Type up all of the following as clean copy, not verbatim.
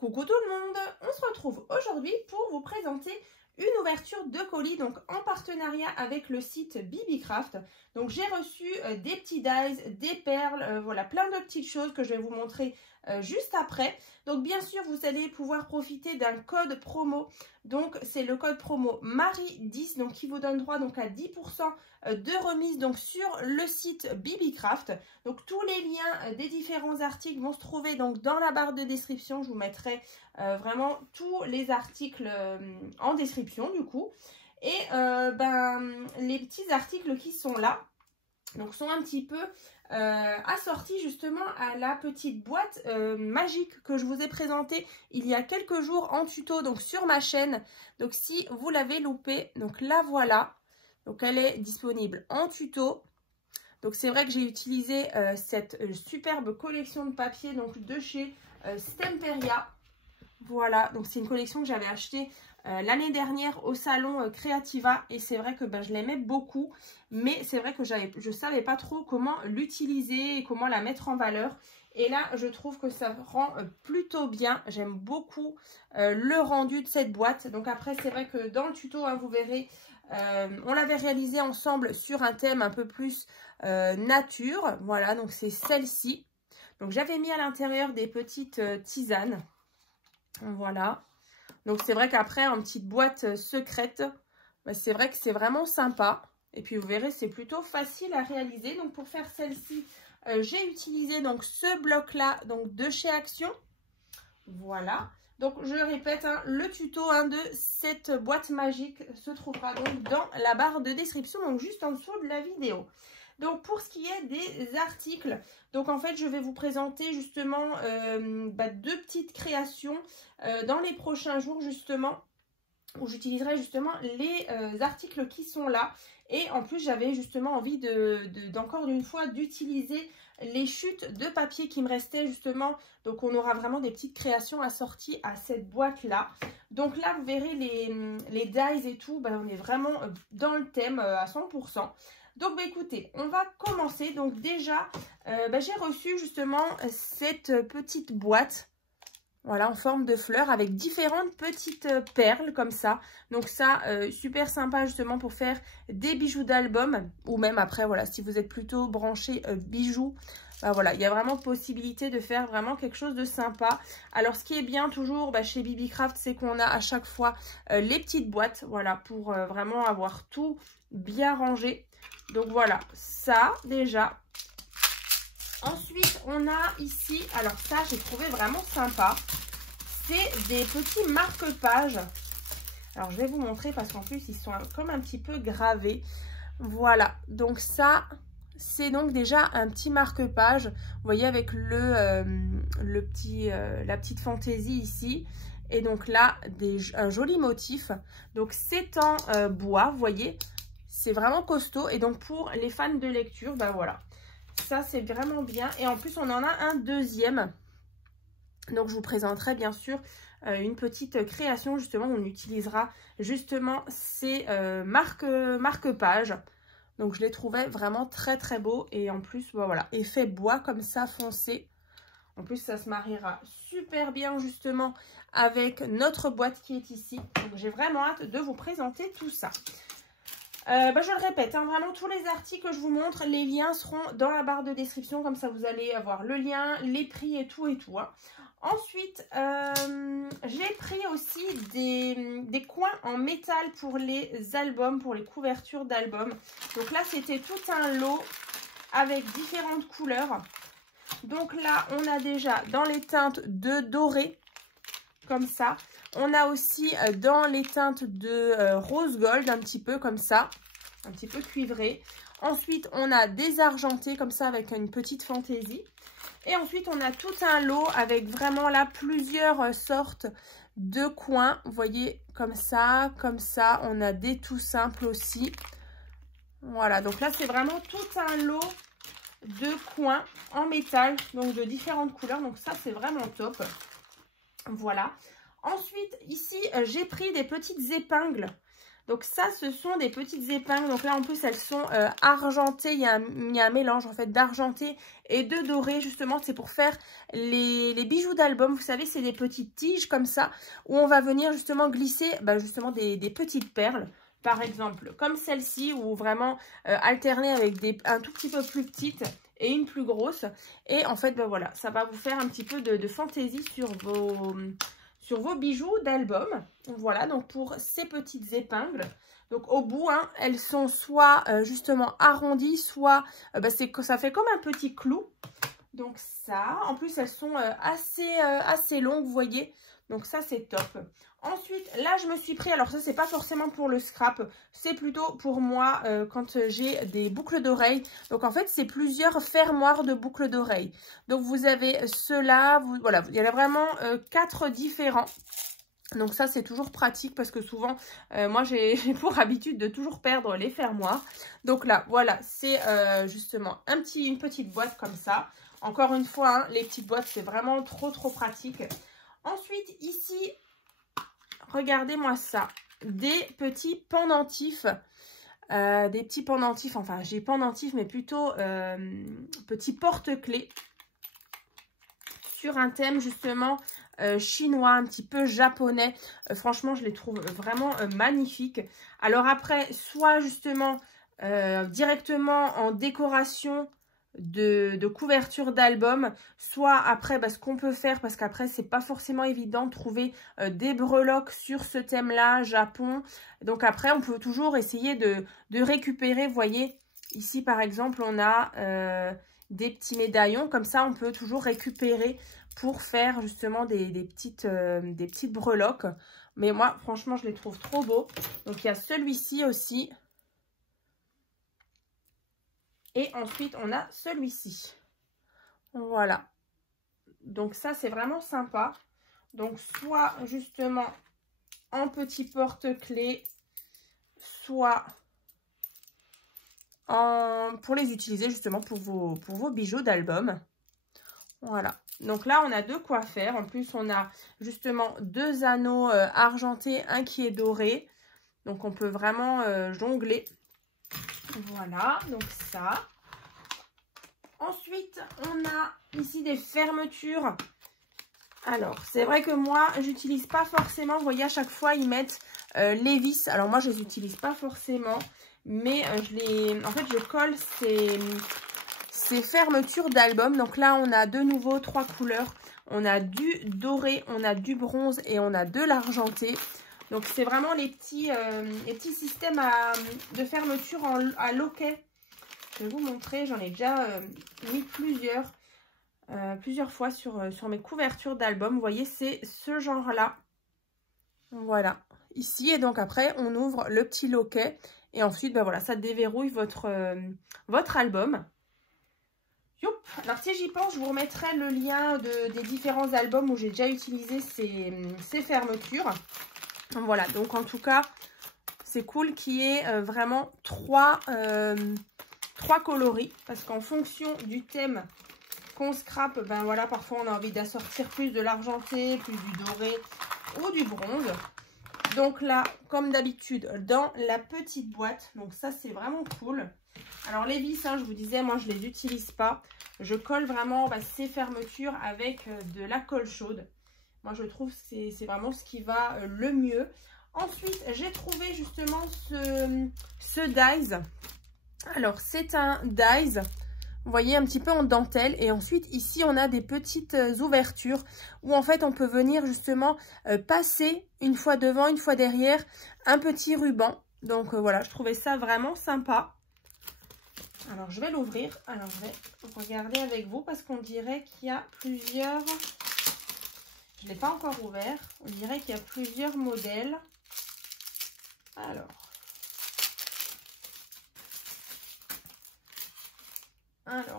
Coucou tout le monde, on se retrouve aujourd'hui pour vous présenter une ouverture de colis donc en partenariat avec le site Bibicraft. Donc j'ai reçu des petits dies, des perles, voilà plein de petites choses que je vais vous montrer juste après. Donc bien sûr vous allez pouvoir profiter d'un code promo. Donc c'est le code promo Marie10 donc qui vous donne droit donc à 10% de remise donc sur le site Bibicraft. Donc tous les liens des différents articles vont se trouver donc dans la barre de description. Je vous mettrai vraiment tous les articles en description du coup. Et les petits articles qui sont là donc sont un petit peu assortis justement à la petite boîte magique que je vous ai présentée il y a quelques jours en tuto donc sur ma chaîne. Donc si vous l'avez loupé, donc la voilà. Donc elle est disponible en tuto. Donc c'est vrai que j'ai utilisé cette superbe collection de papier donc de chez Stemperia. Voilà, donc c'est une collection que j'avais achetée l'année dernière au salon Creativa et c'est vrai que je l'aimais beaucoup, mais c'est vrai que je savais pas trop comment l'utiliser et comment la mettre en valeur. Et là, je trouve que ça rend plutôt bien. J'aime beaucoup le rendu de cette boîte. Donc après, c'est vrai que dans le tuto, hein, vous verrez, on l'avait réalisé ensemble sur un thème un peu plus nature. Voilà, donc c'est celle-ci. Donc j'avais mis à l'intérieur des petites tisanes. Voilà. Donc c'est vrai qu'après, en petite boîte secrète, c'est vrai que c'est vraiment sympa. Et puis vous verrez, c'est plutôt facile à réaliser. Donc pour faire celle-ci, j'ai utilisé donc ce bloc-là donc de chez Action. Voilà. Donc je répète, hein, le tuto de cette boîte magique se trouvera donc dans la barre de description, donc juste en dessous de la vidéo. Donc pour ce qui est des articles, donc en fait je vais vous présenter justement deux petites créations dans les prochains jours justement, où j'utiliserai justement les articles qui sont là. Et en plus j'avais justement envie d'encore une fois d'utiliser les chutes de papier qui me restaient justement. Donc on aura vraiment des petites créations assorties à cette boîte là. Donc là vous verrez les dies et tout, on est vraiment dans le thème à 100%. Donc écoutez, on va commencer. Donc déjà, j'ai reçu justement cette petite boîte. Voilà, en forme de fleur avec différentes petites perles comme ça. Donc ça, super sympa justement pour faire des bijoux d'album. Ou même après, voilà, si vous êtes plutôt branché bijoux, voilà, il y a vraiment possibilité de faire vraiment quelque chose de sympa. Alors ce qui est bien toujours chez Bibicraft, c'est qu'on a à chaque fois les petites boîtes. Voilà, pour vraiment avoir tout bien rangé. Donc voilà, ça déjà. Ensuite, on a ici, alors ça, j'ai trouvé vraiment sympa. C'est des petits marque-pages. Alors, je vais vous montrer parce qu'en plus, ils sont comme un petit peu gravés. Voilà, donc ça, c'est donc déjà un petit marque-page. Vous voyez, avec la petite fantaisie ici. Et donc là, un joli motif. Donc, c'est en bois, vous voyez. C'est vraiment costaud. Et donc, pour les fans de lecture, voilà. Ça, c'est vraiment bien. Et en plus, on en a un deuxième. Donc, je vous présenterai bien sûr une petite création. Justement, on utilisera justement ces marque-pages. Donc, je les trouvais vraiment très, très beaux. Et en plus, voilà, effet bois comme ça, foncé. En plus, ça se mariera super bien justement avec notre boîte qui est ici. Donc, j'ai vraiment hâte de vous présenter tout ça. Je le répète, vraiment tous les articles que je vous montre, les liens seront dans la barre de description, comme ça vous allez avoir le lien, les prix et tout. Ensuite, j'ai pris aussi des coins en métal pour les albums, pour les couvertures d'albums. Donc là, c'était tout un lot avec différentes couleurs. Donc là, on a déjà dans les teintes de doré, comme ça. On a aussi dans les teintes de rose gold, un petit peu comme ça, un petit peu cuivré. Ensuite, on a des argentés comme ça avec une petite fantaisie. Et ensuite, on a tout un lot avec vraiment là plusieurs sortes de coins. Vous voyez, comme ça, comme ça. On a des tout simples aussi. Voilà, donc là, c'est vraiment tout un lot de coins en métal, donc de différentes couleurs. Donc ça, c'est vraiment top. Voilà. Ensuite, ici, j'ai pris des petites épingles. Donc ça, ce sont des petites épingles. Donc là, en plus, elles sont argentées. Il y a un mélange, en fait, d'argenté et de doré. Justement, c'est pour faire les bijoux d'album. Vous savez, c'est des petites tiges comme ça, où on va venir justement glisser justement des petites perles. Par exemple, comme celle-ci, ou vraiment alterner avec un tout petit peu plus petites et une plus grosse. Et en fait, voilà, ça va vous faire un petit peu de fantaisie sur vos bijoux d'album. Voilà, donc pour ces petites épingles. Donc au bout, hein, elles sont soit justement arrondies, soit ça fait comme un petit clou. Donc ça, en plus elles sont assez longues, vous voyez. Donc ça, c'est top. Ensuite, là, je me suis pris, alors ça, c'est pas forcément pour le scrap, c'est plutôt pour moi quand j'ai des boucles d'oreilles. Donc, en fait, c'est plusieurs fermoirs de boucles d'oreilles. Donc, vous avez ceux-là, voilà, il y en a vraiment 4 différents. Donc, ça, c'est toujours pratique parce que souvent, moi, j'ai pour habitude de toujours perdre les fermoirs. Donc là, voilà, c'est justement une petite boîte comme ça. Encore une fois, hein, les petites boîtes, c'est vraiment trop pratique. Ensuite, ici, regardez-moi ça. Des petits pendentifs. Enfin, j'ai pendentifs, mais plutôt petits porte-clés. Sur un thème, justement, chinois, un petit peu japonais. Franchement, je les trouve vraiment magnifiques. Alors après, soit justement, directement en décoration de couverture d'album, soit après ce qu'on peut faire, parce qu'après c'est pas forcément évident de trouver des breloques sur ce thème là Japon. Donc après on peut toujours essayer de récupérer, vous voyez ici par exemple on a des petits médaillons, comme ça on peut toujours récupérer pour faire justement des petites breloques. Mais moi franchement je les trouve trop beaux. Donc il y a celui-ci aussi. Et ensuite, on a celui-ci. Voilà. Donc ça, c'est vraiment sympa. Donc, soit justement en petit porte-clés, soit pour les utiliser justement pour vos bijoux d'album. Voilà. Donc là, on a de quoi faire. En plus, on a justement 2 anneaux argentés, un qui est doré. Donc, on peut vraiment jongler. Voilà, donc ça. Ensuite, on a ici des fermetures. Alors, c'est vrai que moi, j'utilise pas forcément. Vous voyez, à chaque fois, ils mettent les vis. Alors, moi, je les utilise pas forcément. Mais en fait, je colle ces fermetures d'album. Donc là, on a de nouveau 3 couleurs. On a du doré, on a du bronze et on a de l'argenté. Donc, c'est vraiment les petits systèmes de fermeture à loquet. Je vais vous montrer, j'en ai déjà mis plusieurs fois sur mes couvertures d'album. Vous voyez, c'est ce genre-là. Voilà, ici. Et donc après, on ouvre le petit loquet. Et ensuite, voilà, ça déverrouille votre album. Youp. Alors, si j'y pense, je vous remettrai le lien des différents albums où j'ai déjà utilisé ces fermetures. Voilà, donc en tout cas, c'est cool qu'il y ait vraiment 3 coloris, parce qu'en fonction du thème qu'on scrape, voilà, parfois on a envie d'assortir plus de l'argenté, plus du doré ou du bronze. Donc là, comme d'habitude, dans la petite boîte, donc ça c'est vraiment cool. Alors les vis, hein, je vous disais, moi je les utilise pas. Je colle vraiment ces fermetures avec de la colle chaude. Moi je trouve que c'est vraiment ce qui va le mieux. Ensuite, j'ai trouvé justement ce dies. Alors, c'est un dies, vous voyez, un petit peu en dentelle. Et ensuite, ici, on a des petites ouvertures où, en fait, on peut venir justement passer une fois devant, une fois derrière, un petit ruban. Donc, voilà, je trouvais ça vraiment sympa. Alors, je vais l'ouvrir. Alors, je vais regarder avec vous parce qu'on dirait qu'il y a plusieurs... Je ne l'ai pas encore ouvert. On dirait qu'il y a plusieurs modèles. Alors,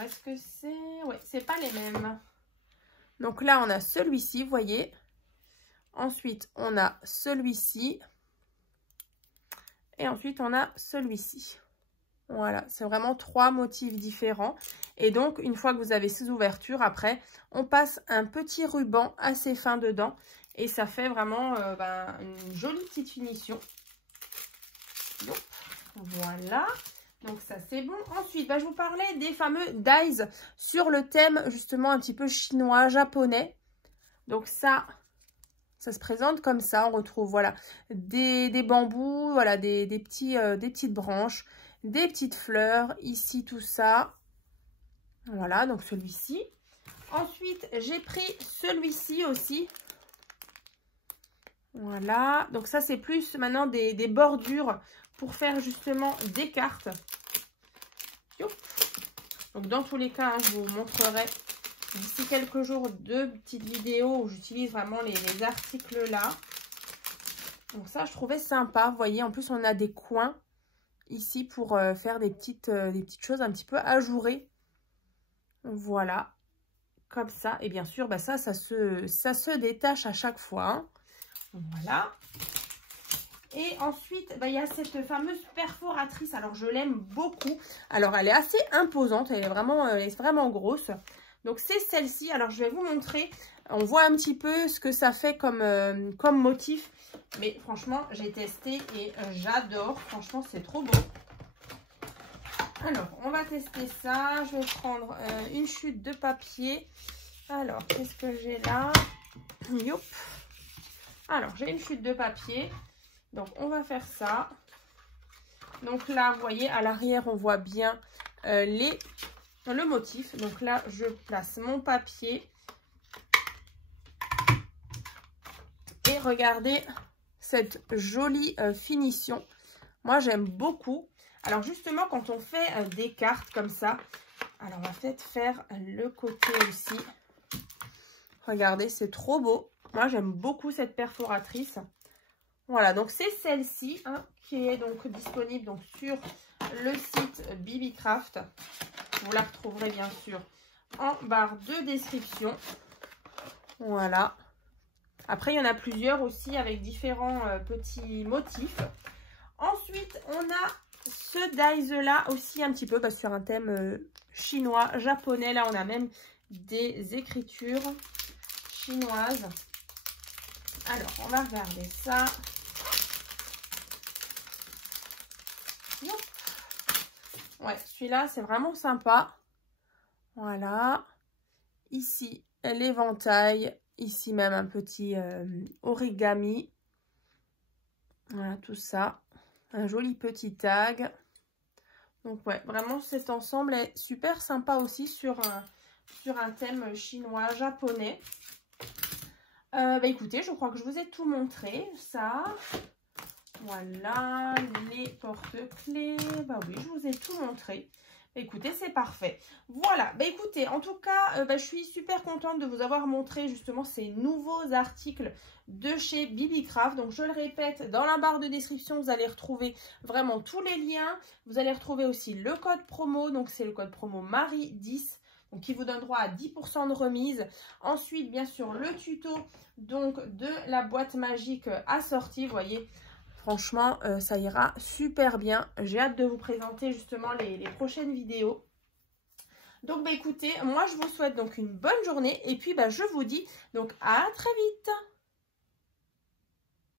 est-ce que c'est... Oui, c'est pas les mêmes. Donc là, on a celui-ci, vous voyez. Ensuite, on a celui-ci. Et ensuite, on a celui-ci. Voilà, c'est vraiment 3 motifs différents. Et donc, une fois que vous avez ces ouvertures, après, on passe un petit ruban assez fin dedans. Et ça fait vraiment une jolie petite finition. Hop, voilà. Donc ça c'est bon. Ensuite, je vous parlais des fameux dies sur le thème justement un petit peu chinois, japonais. Donc ça se présente comme ça. On retrouve voilà des bambous, voilà des petites branches, des petites fleurs. Ici tout ça. Voilà, donc celui-ci. Ensuite, j'ai pris celui-ci aussi. Voilà, donc ça c'est plus maintenant des bordures pour faire justement des cartes. Donc dans tous les cas, je vous montrerai d'ici quelques jours deux petites vidéos où j'utilise vraiment les articles là. Donc ça je trouvais sympa, vous voyez, en plus on a des coins ici pour faire des petites choses un petit peu ajourées. Voilà, comme ça. Et bien sûr, ça se détache à chaque fois. Hein. Voilà. Et ensuite, il y a cette fameuse perforatrice. Alors, je l'aime beaucoup. Alors, elle est assez imposante. Elle est vraiment grosse. Donc, c'est celle-ci. Alors, je vais vous montrer. On voit un petit peu ce que ça fait comme motif. Mais franchement, j'ai testé et j'adore. Franchement, c'est trop beau. Alors, on va tester ça. Je vais prendre une chute de papier. Alors, qu'est-ce que j'ai là? Youp. Alors, j'ai une chute de papier. Donc, on va faire ça. Donc là, vous voyez, à l'arrière, on voit bien le motif. Donc là, je place mon papier. Et regardez cette jolie finition. Moi, j'aime beaucoup. Alors, justement, quand on fait des cartes comme ça, alors on va peut-être faire le côté aussi. Regardez, c'est trop beau. Moi, j'aime beaucoup cette perforatrice. Voilà, donc c'est celle-ci qui est donc disponible donc, sur le site BibiCraft. Vous la retrouverez bien sûr en barre de description. Voilà. Après, il y en a plusieurs aussi avec différents petits motifs. Ensuite, on a ce dies-là aussi un petit peu sur un thème chinois, japonais. Là, on a même des écritures chinoises. Alors, on va regarder ça. Ouais, celui-là, c'est vraiment sympa. Voilà. Ici, l'éventail. Ici, même un petit origami. Voilà, tout ça. Un joli petit tag. Donc, ouais, vraiment, cet ensemble est super sympa aussi sur un thème chinois, japonais. Écoutez, je crois que je vous ai tout montré. Ça... Voilà, les porte-clés. Oui, je vous ai tout montré. Écoutez, c'est parfait. Voilà, écoutez, en tout cas, je suis super contente de vous avoir montré justement ces nouveaux articles de chez BibiCraft. Donc, je le répète, dans la barre de description, vous allez retrouver vraiment tous les liens. Vous allez retrouver aussi le code promo. Donc, c'est le code promo Marie10. Donc, qui vous donne droit à 10% de remise. Ensuite, bien sûr, le tuto donc, de la boîte magique assortie, vous voyez. Franchement, ça ira super bien. J'ai hâte de vous présenter justement les prochaines vidéos. Donc, écoutez, moi, je vous souhaite donc une bonne journée. Et puis, je vous dis donc à très vite.